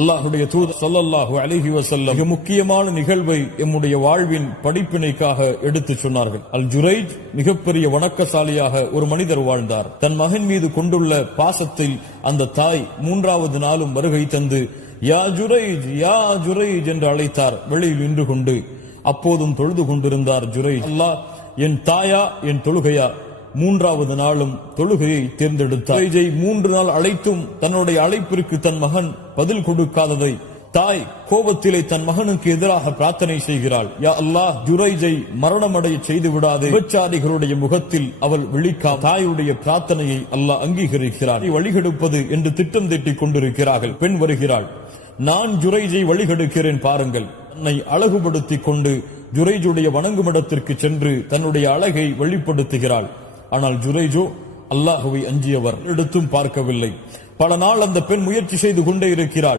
அல்லாஹ்வுடைய தூதர் ஸல்லல்லாஹு அலைஹி வஸல்லம் மிக முக்கியமான நிகழ்வை எம்முடைய வாழ்வின் படிப்பினைக்காக எடுத்துச் சொன்னார்கள். அல் ஜுரைஜ் மிகப்பெரிய வணக்கசாலியாக ஒரு மனிதர் வாழ்ந்தார். தன் மகன் மீது கொண்டுள்ள பாசத்தில் அந்த தாய் 3வது நாளும் வருகை தந்து யா ஜுரைஜ் யா ஜுரைஜ் என்று அழைத்தார். வெளியில் நின்று கொண்டு அப்போதும் தொழுது கொண்டிருந்தார் ஜுரைஜ். அல்லாஹ் என் தாயா என் தொழுகையா 3வது நாளும் தொழுகையை தேர்ந்தெடுத்தார். ஜுரைஜை 3 நாள் அழைத்தும் தன்னுடைய அழைப்பிற்கு தன் மகன் பதில் கொடுக்காததை தாய் கோபத்திலே தன் மகனுக்கு எதிராக பிரார்த்தனை செய்கிறாள். யா அல்லாஹ் ஜுரைஜை மரணமடைய செய்து விடாதே. விபச்சாரிகளுடைய முகத்தில் அவள் விழிக்கா. தாயுடைய பிரார்த்தனையை அல்லாஹ் அங்கீகரிக்கிறார். வழிகெடுப்பது என்று திட்டம் தீட்டிக் கொண்டிருக்கிறார்கள். பெண் வருகிறாள். நான் ஜுரைஜை வழிகெடுக்கிறேன் பாருங்கள். தன்னை அழகுபடுத்திக் கொண்டு ஜுரைஜுடைய வணங்குமிடத்திற்கு சென்று தன்னுடைய அழகை வெளிப்படுத்துகிறாள். ஆனால் ஜுரைஜோ அல்லாஹ்வை அஞ்சியவர். எடுத்தும் பார்க்கவில்லை. பல நாள் அந்த பெண் முயற்சி செய்து கொண்டே இருக்கிறாள்.